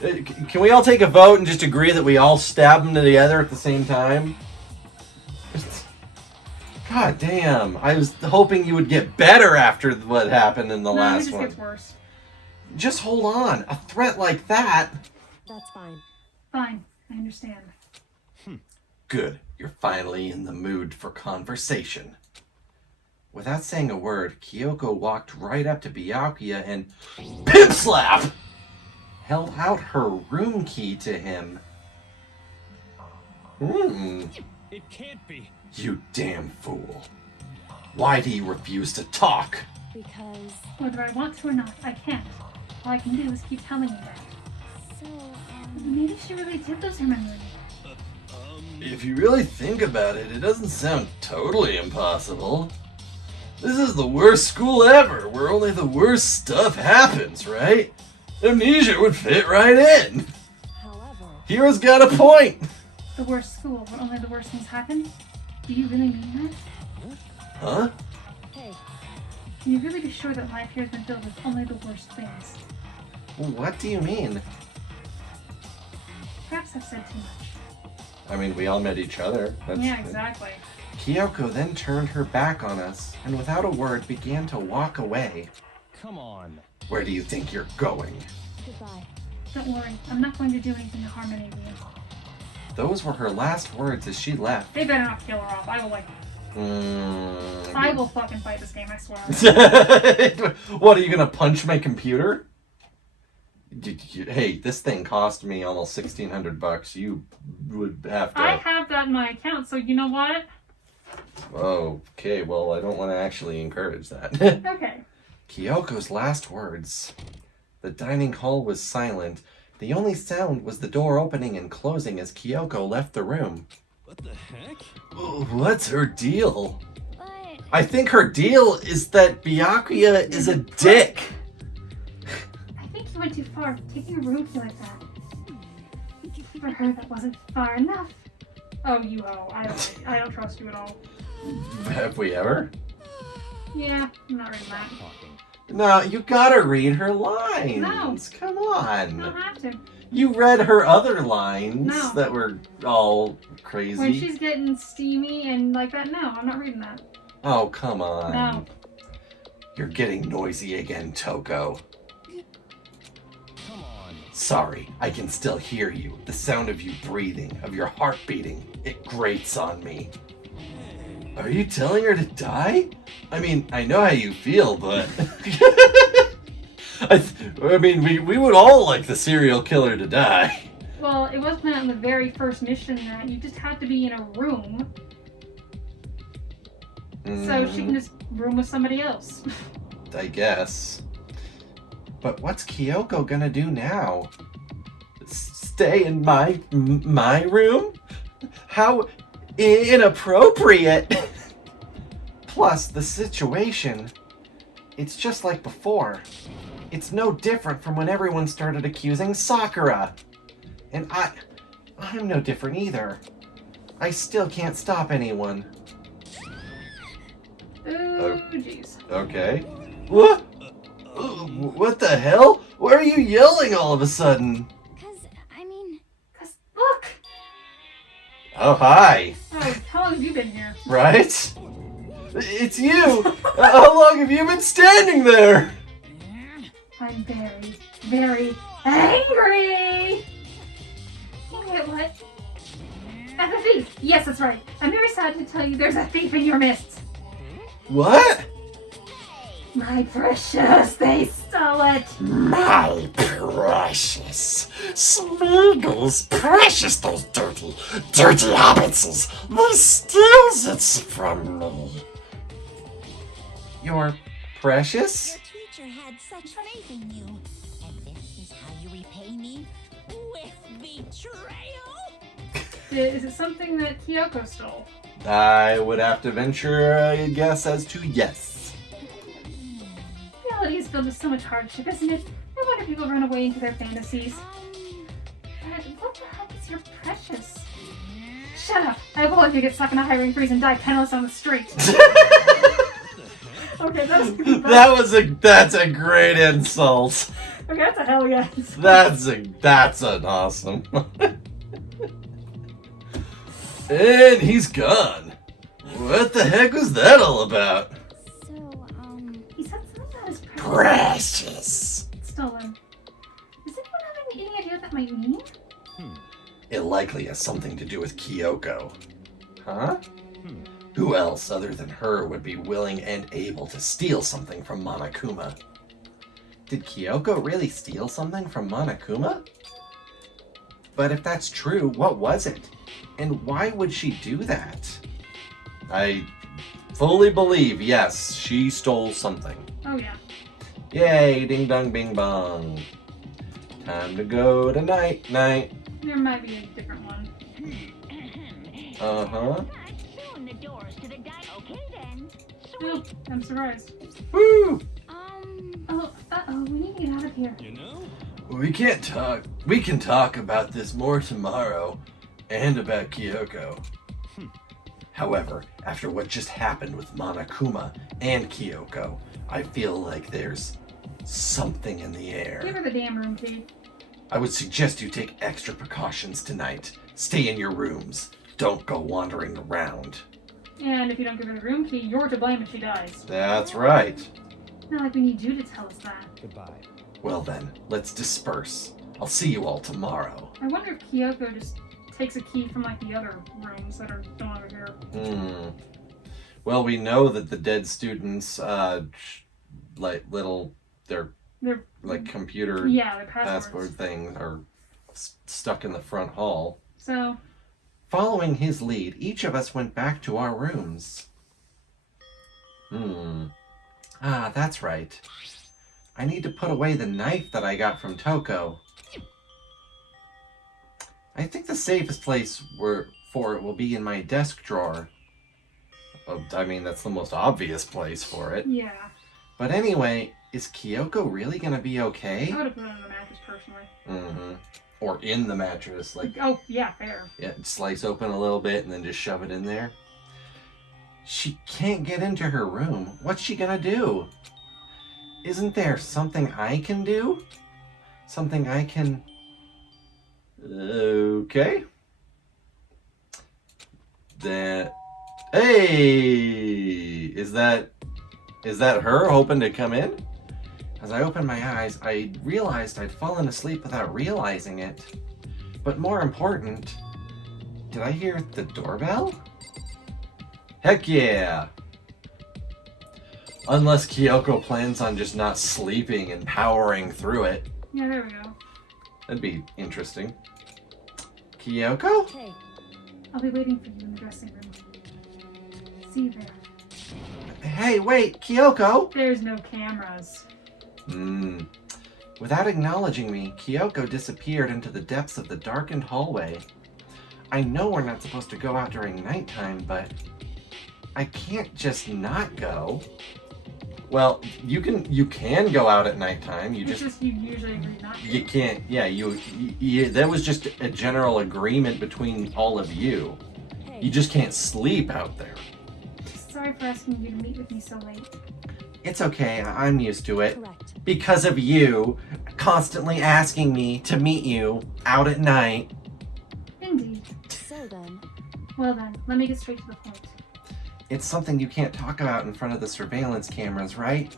Can we all take a vote and just agree that we all stab them together at the same time? God damn. I was hoping you would get better after what happened in the No, it last just one. gets worse. Just hold on. A threat like that... That's fine. Fine, I understand. Good. You're finally in the mood for conversation. Without saying a word, Kyoko walked right up to Byakuya and pimp slap! Held out her room key to him. It can't be. You damn fool. Why do you refuse to talk? Because, Whether I want to or not, I can't. All I can do is keep telling you that. so, Maybe she really did lose her memory. If you really think about it, it doesn't sound totally impossible. This is the worst school ever, where only the worst stuff happens, right? Amnesia would fit right in. however, Hero's got a point. The worst school where only the worst things happen? Do you really mean that? Huh? Hey, Can you really be sure that life here has been filled with only the worst things? What do you mean? Perhaps I've said too much. I mean, we all met each other. Yeah, exactly. Kyoko then turned her back on us and without a word began to walk away. Come on. Where do you think you're going? goodbye. Don't worry, I'm not going to do anything to harm any of you. Those were her last words as she left. They better not kill her off. I will, like, I will fucking fight this game, I swear. What, are you gonna punch my computer? Hey, this thing cost me almost $1,600. You would have to... I have that in my account, so you know what? Okay, well, I don't want to actually encourage that. Okay. Kyoko's last words. The dining hall was silent. The only sound was the door opening and closing as Kyoko left the room. What the heck? What's her deal? But I think her deal is that Byakuya is a dick. I think you went too far, taking a room feel like that. For her, that wasn't far enough. Oh, you ho. I don't trust you at all. Have we ever? Yeah, I'm not reading that. Talking. No, you gotta read her lines. No. Come I don't on. have to. You read her other lines No. that were all crazy. When she's getting steamy and like that, no, I'm not reading that. Oh, come on. No. You're getting noisy again, Toko. Come on. Sorry, I can still hear you. The sound of you breathing, of your heart beating. It grates on me. Are you telling her to die? I mean, I know how you feel, but... I mean, we would all like the serial killer to die. Well, it was planned on the very first mission that you just had to be in a room, so she can just room with somebody else. I guess. But what's Kyoko gonna do now? Stay in my room? How inappropriate! Plus, the situation, it's just like before. It's no different from when everyone started accusing Sakura. And I'm no different either. I still can't stop anyone. Oh, jeez. Okay. What? What the hell? Why are you yelling all of a sudden? Cause look! Oh, hi. Oh, how long have you been here? Right? It's you! How long have you been standing there? I'm very, very angry! Wait, what? As a thief! Yes, that's right. I'm very sad to tell you there's a thief in your midst. What? My precious, they stole it. My precious. Smeagol's precious, those dirty hobbitses. They steals it from me. You're precious? Your teacher had such faith in you. And this is how you repay me? With betrayal? Is it something that Kyoko stole? I would have to venture a guess as to yes. Reality is filled with so much hardship, isn't it? No wonder people run away into their fantasies. But what the heck is your precious? Shut up! I will let you get stuck in a hiring freeze and die penniless on the street. Okay, That's a great insult. Okay, that's a hell yes. That's an awesome one. And he's gone. What the heck was that all about? So, He said something about his precious. Precious. Stolen. Does anyone have any idea what that might mean? It likely has something to do with Kyoko. Huh? Who else other than her would be willing and able to steal something from Monokuma? Did Kyoko really steal something from Monokuma? But if that's true, what was it? And why would she do that? I fully believe, yes, she stole something. Oh yeah. Yay, ding dong bing bong. Time to go to night night. There might be a different one. Uh-huh. Soon the doors to the okay then. Oh, I'm surprised. Woo! Oh, uh-oh, we need to get out of here. You know? We can't talk. We can talk about this more tomorrow. And about Kyoko. However, after what just happened with Monokuma and Kyoko, I feel like there's something in the Give air. her the damn room key. I would suggest you take extra precautions tonight. Stay in your rooms. Don't go wandering around. And if you don't give her the room key, you're to blame if she dies. That's right. Not like we need you to tell us that. Goodbye. Well then, let's disperse. I'll see you all tomorrow. I wonder if Kyoko just takes a key from like the other rooms that are no longer here. Well, we know that the dead students, like their They're like computer yeah, their password passwords. things are stuck in the front hall. So Following his lead, each of us went back to our rooms. Ah, that's right. I need to put away the knife that I got from Toko. I think the safest place for it will be in my desk drawer. I mean, that's the most obvious place for it. yeah, But anyway, is Kyoko really gonna be okay? I would have put it on the mattress personally. Or in the mattress, like, Oh yeah, fair. yeah, slice open a little bit and then just shove it in there. She can't get into her room. What's she gonna do? Isn't there something I can do? Something I can... Okay. That... Hey! Is that her hoping to come in? As I opened my eyes, I realized I'd fallen asleep without realizing it. But more important, did I hear the doorbell? Heck yeah! Unless Kyoko plans on just not sleeping and powering through it. Yeah, there we go. That'd be interesting. Kyoko? Hey, I'll be waiting for you in the dressing room. See you there. Hey, wait, Kyoko! There's no cameras. Without acknowledging me, Kyoko disappeared into the depths of the darkened hallway. I know we're not supposed to go out during nighttime, but I can't just not go. Well, you can go out at nighttime. It's just you usually agree not to. You can't. Yeah, you that was just a general agreement between all of you. hey. You just can't sleep out there. Sorry for asking you to meet with me so late. It's okay. I'm used to it. Correct. Because of you constantly asking me to meet you out at night. Indeed. So then, Well then, let me get straight to the point. It's something you can't talk about in front of the surveillance cameras, right?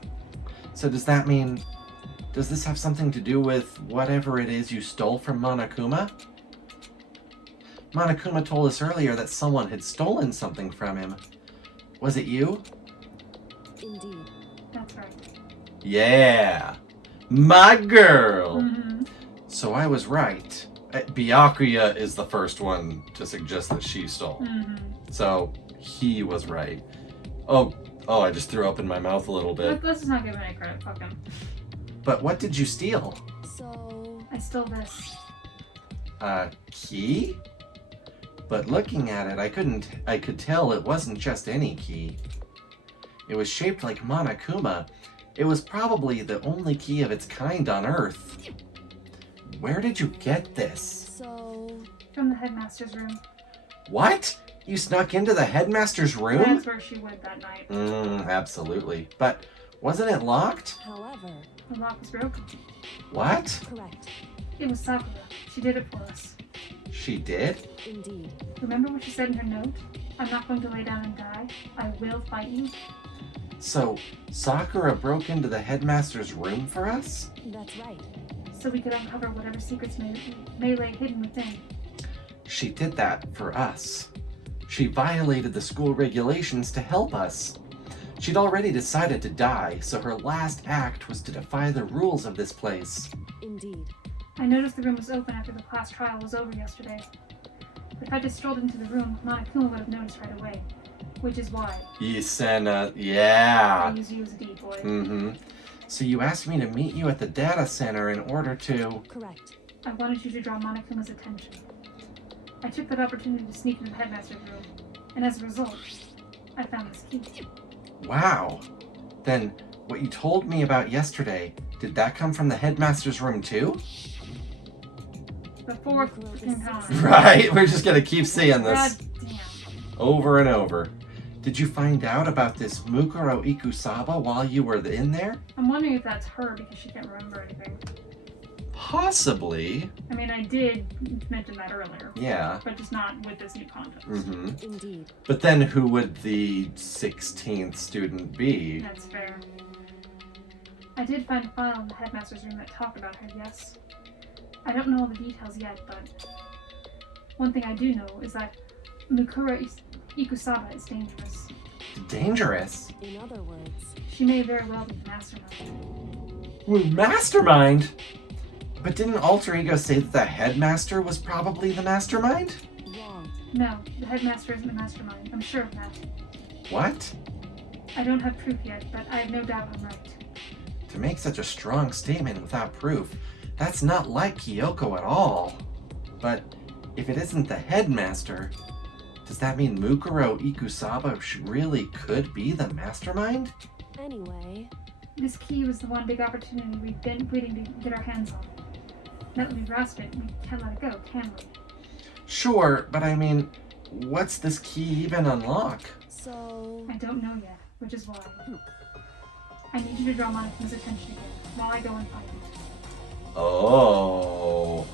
So does that mean... Does this have something to do with whatever it is you stole from Monokuma? Monokuma told us earlier that someone had stolen something from him. Was it you? indeed. That's right. Yeah! My girl! Mm-hmm. So I was right. Byakuya is the first one to suggest that she stole. Mm-hmm. So he was right. Oh, I just threw up in my mouth a little bit. Let's just not give him any credit. Fuck him. But what did you steal? So, I stole this. A key? But looking at it, I could tell it wasn't just any key. It was shaped like Monokuma. It was probably the only key of its kind on Earth. Where did you get this? so, From the headmaster's room. What? You snuck into the headmaster's room? That's where she went that night. Absolutely. But wasn't it locked? however, The lock was broken. What? correct. It was Sakura. She did it for us. She did? Indeed. Remember what she said in her note? I'm not going to lay down and die. I will fight you. So, Sakura broke into the headmaster's room for us? That's right. So we could uncover whatever secrets may lay hidden within. She did that for us. She violated the school regulations to help us. She'd already decided to die, so her last act was to defy the rules of this place. Indeed. I noticed the room was open after the class trial was over yesterday. If I just strolled into the room, Monokuma would have noticed right away. Which is why Yisena, I yeah. use you as a decoy. Mm-hmm. So you asked me to meet you at the data center in order to... Correct. I wanted you to draw Monokuma's attention. I took that opportunity to sneak into the headmaster's room, and as a result, I found this key. Wow. Then, what you told me about yesterday, did that come from the headmaster's room too? The fourth freaking time. Right, we're just gonna keep seeing God this. damn. over and over. Did you find out about this Mukuro Ikusaba while you were in there? I'm wondering if that's her because she can't remember anything. Possibly. I mean, I did mention that earlier. Yeah. But just not with this new context. Mm-hmm. Indeed. But then who would the 16th student be? That's fair. I did find a file in the headmaster's room that talked about her, yes. I don't know all the details yet, but one thing I do know is that Mukuro Ikusaba is dangerous. Dangerous? In other words, She may very well be the mastermind. Ooh, mastermind? But didn't Alter Ego say that the headmaster was probably the mastermind? wrong. No, the headmaster isn't the mastermind. I'm sure of that. What? I don't have proof yet, but I have no doubt I'm right. To make such a strong statement without proof, that's not like Kyoko at all. But if it isn't the headmaster, does that mean Mukuro Ikusaba really could be the mastermind? Anyway, This key was the one big opportunity we've been waiting to get our hands on. Now that we've grasped it, we can't let it go, can we? Sure, but I mean, what's this key even unlock? so I don't know yet, which is why. I need you to draw Monaco's attention again, while I go and find it. Oh.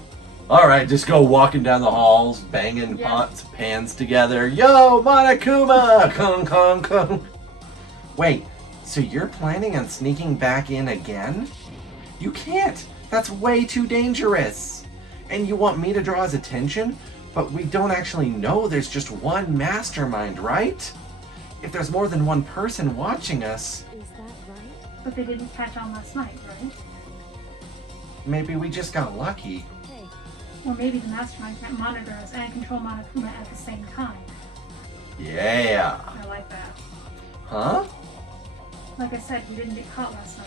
Alright, just go walking down the halls, banging Yeah. pots, pans together. Yo, Monokuma! Kung, kung, kung. Wait, so you're planning on sneaking back in again? You can't! That's way too dangerous! And you want me to draw his attention? But we don't actually know there's just one mastermind, right? If there's more than one person watching us, is that right? But they didn't catch on last night, right? maybe we just got lucky. Hey, Or maybe the mastermind can't monitor us and control Monokuma at the same time. Yeah. I like that. Huh? Like I said, we didn't get caught last night.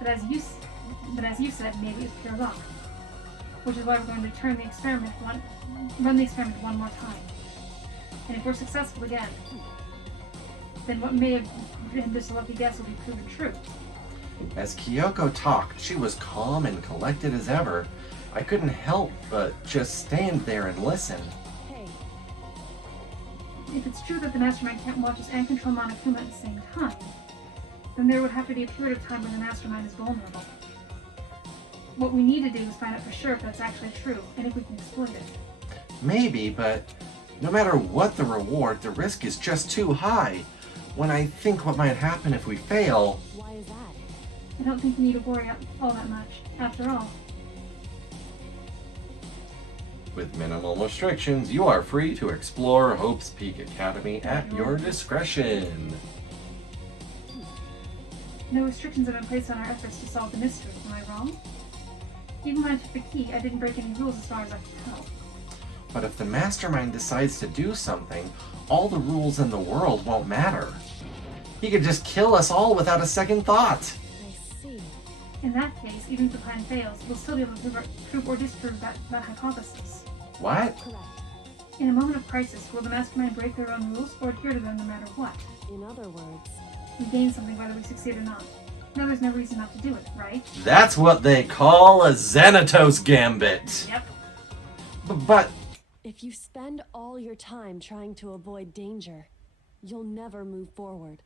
But as you said, maybe it's pure luck. Which is why we're going to run the experiment one more time. And if we're successful again, then what may have been just a lucky guess will be proven true. As Kyoko talked, she was calm and collected as ever. I couldn't help but just stand there and listen. hey, If it's true that the mastermind can't watch us and control Monokuma at the same time, then there would have to be a period of time when the mastermind is vulnerable. What we need to do is find out for sure if that's actually true, and if we can exploit it. Maybe, but no matter what the reward, the risk is just too high. When I think what might happen if we fail, why is that? I don't think we need to worry all that much, after all. with minimal restrictions, you are free to explore Hope's Peak Academy at your discretion. No restrictions have been placed on our efforts to solve the mystery, am I wrong? Even when I took the key, I didn't break any rules as far as I could tell. But if the mastermind decides to do something, all the rules in the world won't matter. He could just kill us all without a second thought. I see. In that case, even if the plan fails, we'll still be able to prove or disprove that hypothesis. What? Correct. In a moment of crisis, will the mastermind break their own rules or adhere to them no matter what? In other words, We gain something whether we succeed or not. Now there's no reason not to do it, right? That's what they call a Xanatos Gambit. Yep. But if you spend all your time trying to avoid danger, you'll never move forward.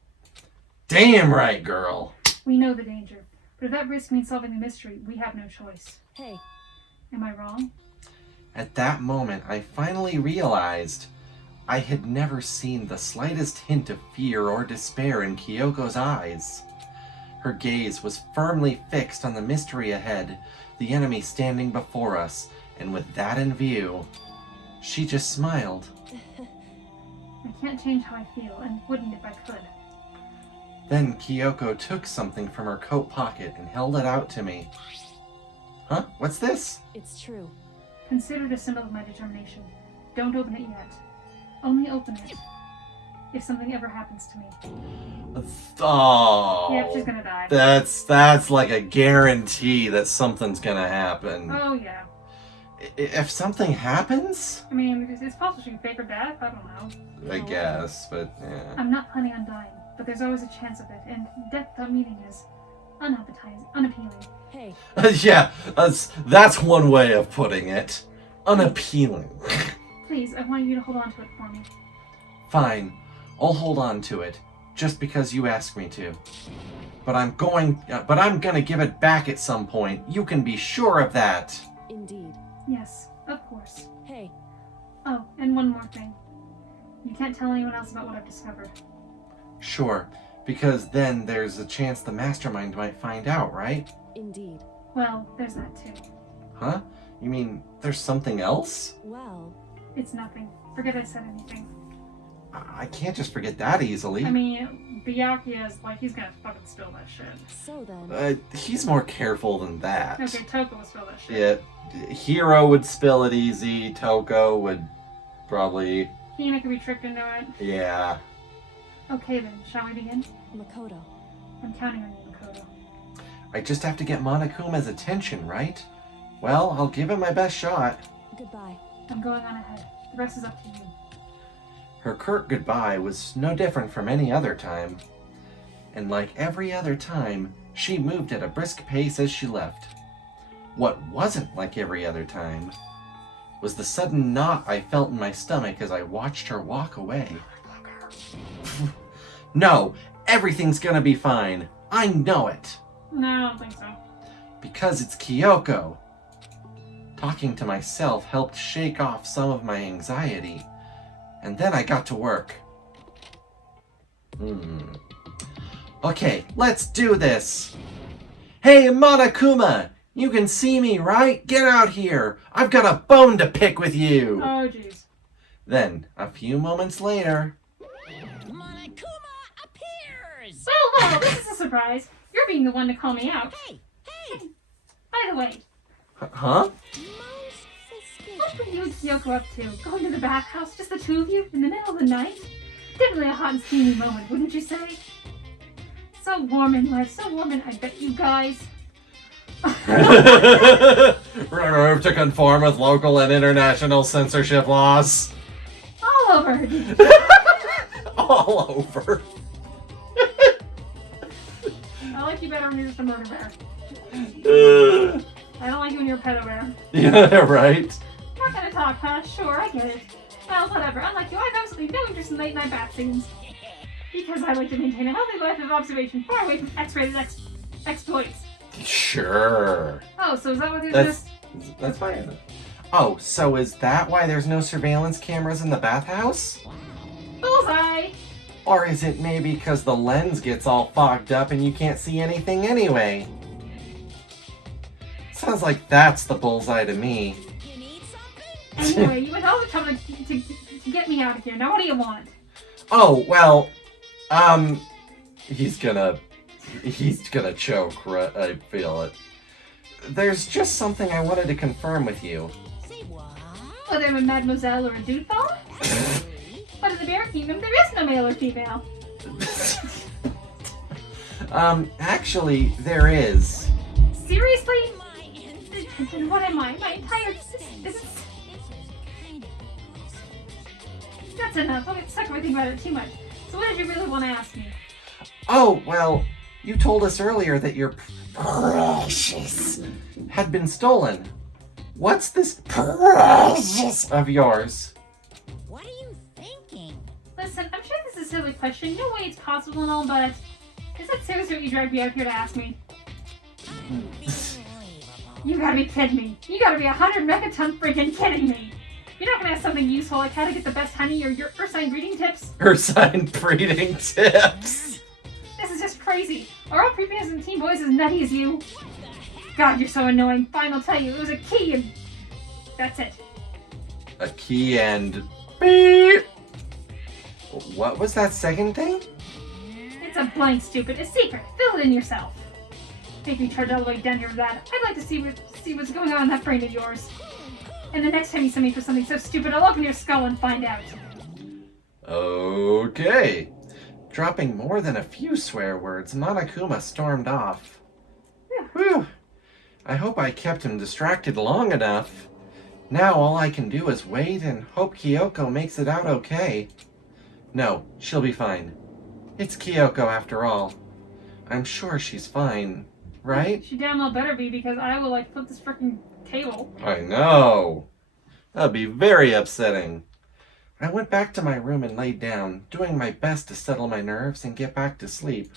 damn right, girl. We know the danger, but if that risk means solving the mystery, we have no choice. Hey, Am I wrong? At that moment, I finally realized I had never seen the slightest hint of fear or despair in Kyoko's eyes. Her gaze was firmly fixed on the mystery ahead, the enemy standing before us, and with that in view, she just smiled. I can't change how I feel, and wouldn't if I could. Then Kyoko took something from her coat pocket and held it out to me. Huh? What's this? it's true. Consider it a symbol of my determination. Don't open it yet. Only open it if something ever happens to me. Oh. Yep, she's gonna die. That's like a guarantee that something's gonna happen. Oh yeah. If something happens? I mean, it's possible she can fake her death. I don't know. I guess, but yeah. I'm not planning on dying, but there's always a chance of it, and death without meaning is unappealing. Hey, Yeah, that's one way of putting it. Unappealing. Please, I want you to hold on to it for me. Fine, I'll hold on to it, just because you asked me to. But I'm gonna give it back at some point. You can be sure of that. Indeed. Yes, of course. Hey, Oh, and one more thing. You can't tell anyone else about what I've discovered. Sure, because then there's a chance the mastermind might find out, right? indeed. Well, there's that too. Huh? You mean there's something else? Well, It's nothing. Forget I said anything. I can't just forget that easily. I mean, Byakuya is like, he's gonna fucking spill that shit. so then. He's more careful than that. Okay, Toko will spill that shit. Yeah, Hiro would spill it easy. Toko would probably... Hina could be tricked into it. Yeah. Okay then, shall we begin? Makoto. I'm counting on you, Makoto. I just have to get Monokuma's attention, right? Well, I'll give it my best shot. Goodbye. I'm going on ahead. The rest is up to you. Her curt goodbye was no different from any other time. And like every other time, she moved at a brisk pace as she left. What wasn't like every other time was the sudden knot I felt in my stomach as I watched her walk away. No, everything's gonna be fine. I know it. No, I don't think so. Because it's Kyoko. Talking to myself helped shake off some of my anxiety. And then I got to work. Okay, let's do this. Hey, Monokuma! You can see me, right? Get out here! I've got a bone to pick with you! Oh, jeez. Then, a few moments later... Monokuma appears! Well, this is a surprise. You're being the one to call me out. Hey! By the way, Huh? Most what were you and suspicious. Kyoko up to? Going to the bathhouse, just the two of you, in the middle of the night? Definitely a hot and steamy moment, wouldn't you say? So warm in life, so warm in I bet you guys. Remove to conform with local and international censorship laws. All over. All over. I like you better when you're just a murder bear. I don't like you when you're a pedo bear. Yeah, right. Not gonna talk, huh? Sure, I get it. Well, whatever. Unlike you, I have absolutely no interest in late night bath scenes. Because I like to maintain a healthy life of observation, far away from X-rated exploits. Sure. Oh, so is that what there's That's fine. Oh, so is that why there's no surveillance cameras in the bathhouse? Bullseye! Or is it maybe because the lens gets all fogged up and you can't see anything anyway? Sounds like that's the bullseye to me. You need something? Anyway, you went all the trouble to get me out of here. Now what do you want? Oh, well, he's gonna choke, right? I feel it. There's just something I wanted to confirm with you. Say what? Whether I'm a mademoiselle or a doodle? But in the Bear Kingdom, there is no male or female. Actually, there is. Seriously? My Then what am I? My entire... This is... This is kind of awesome. That's enough. Don't get stuck thinking about it too much. So what did you really want to ask me? Oh, well, you told us earlier that your precious had been stolen. What's this precious of yours? What are you thinking? Listen, I'm sure this is a silly question. No way it's possible and all, but... Is that seriously what you dragged me out here to ask me? Unbelievable. You gotta be kidding me. You gotta be 100 megaton freaking kidding me. You're not gonna ask something useful like how to get the best honey or your Ursine breeding tips? Ursine breeding tips. This is just crazy. Are all prepubescent teen boys as nutty as you? God, you're so annoying. Fine, I'll tell you. It was a key and... That's it. A key and beep. What was that second thing? It's a blank, stupid. A secret. Fill it in yourself. Make me charge all the way down here for that. I'd like to see what's going on in that brain of yours. And the next time you send me for something so stupid, I'll open your skull and find out. Okay. Dropping more than a few swear words, Monokuma stormed off. Whew. I hope I kept him distracted long enough. Now all I can do is wait and hope Kyoko makes it out okay. No, she'll be fine. It's Kyoko after all. I'm sure she's fine, right? She damn well better be, because I will, flip this freaking table. I know. That'd be very upsetting. I went back to my room and laid down, doing my best to settle my nerves and get back to sleep.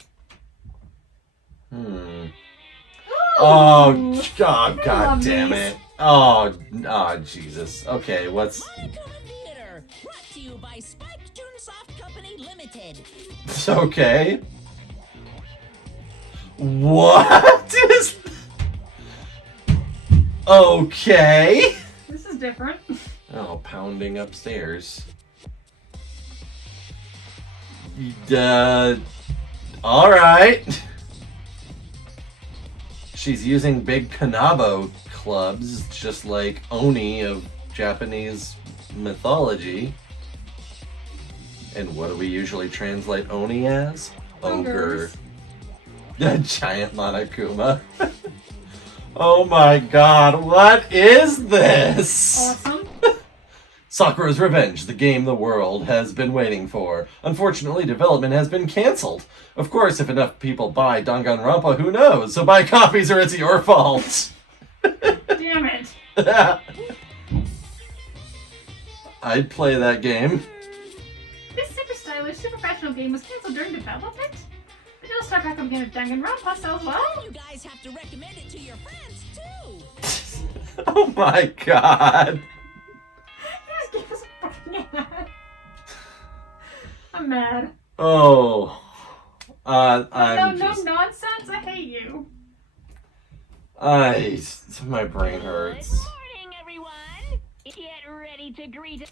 Oh, God damn these. it. Oh, Jesus. Okay, what's... Monokuma Theater, brought to you by Spike Toonsoft Company Limited. Okay. What is... Okay. This is different. Oh, pounding upstairs. Alright. She's using big kanabo clubs, just like Oni of Japanese mythology. And what do we usually translate Oni as? Ogre. Ogres. Giant Monokuma. Oh my god, what is this? Awesome. Sakura's Revenge, the game the world has been waiting for. Unfortunately, development has been cancelled. Of course, if enough people buy Danganronpa, who knows? So buy copies or it's your fault. Damn it. I'd play that game. This super stylish, super professional game was cancelled during development? But it'll start back up again if Danganronpa sells well. You guys have to recommend it to your friends, too. Oh my god. This game is fucking mad. I'm mad. Oh. No I'm just... nonsense, I hate you. My brain hurts. Good morning, everyone. Get ready to greet...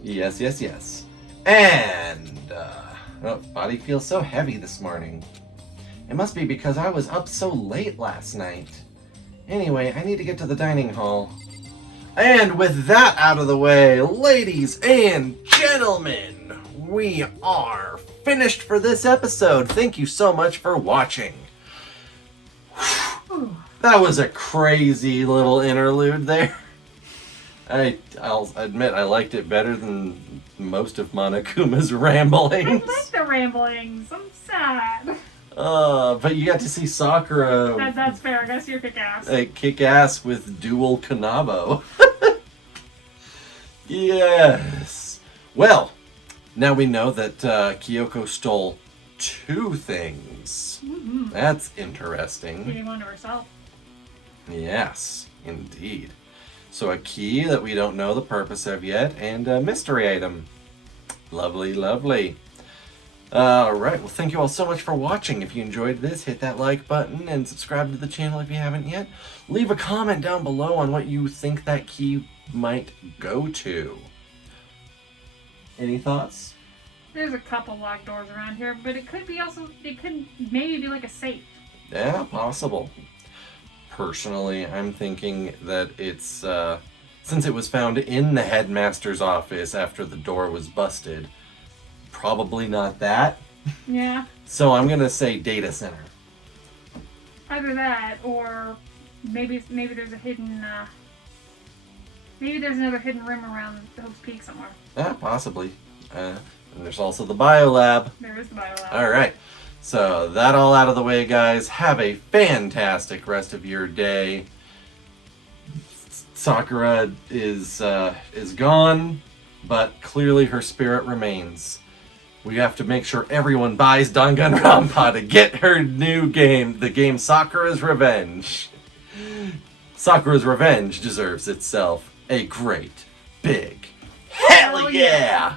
Yes. And, body feels so heavy this morning. It must be because I was up so late last night. Anyway, I need to get to the dining hall. And with that out of the way, ladies and gentlemen, we are finished for this episode. Thank you so much for watching. That was a crazy little interlude there. I'll admit I liked it better than most of Monokuma's I ramblings. like the ramblings. I'm sad. But you got to see Sakura That's fair. I gotta see her kick ass. kick ass with dual kanabo. Yes. Well, now we know that Kyoko stole 2 things. Mm-hmm. That's interesting. Giving one to herself. Yes, indeed. So a key that we don't know the purpose of yet, and a mystery item. Lovely, lovely. Alright, well thank you all so much for watching. If you enjoyed this, hit that like button and subscribe to the channel if you haven't yet. Leave a comment down below on what you think that key might go to. Any thoughts? There's a couple locked doors around here, but it could maybe be like a safe. Yeah, possible. Personally, I'm thinking that it's, since it was found in the headmaster's office after the door was busted, probably not that. Yeah. So I'm gonna say data center. Either that, or maybe there's a hidden, maybe there's another hidden room around the Hope's Peak somewhere. Possibly. And there's also the biolab. There is the biolab. Alright. So that all out of the way, guys. Have a fantastic rest of your day. Sakura is gone, but clearly her spirit remains. We have to make sure everyone buys Danganronpa to get her new game, the game Sakura's Revenge. Sakura's Revenge deserves itself a great, big, hell yeah!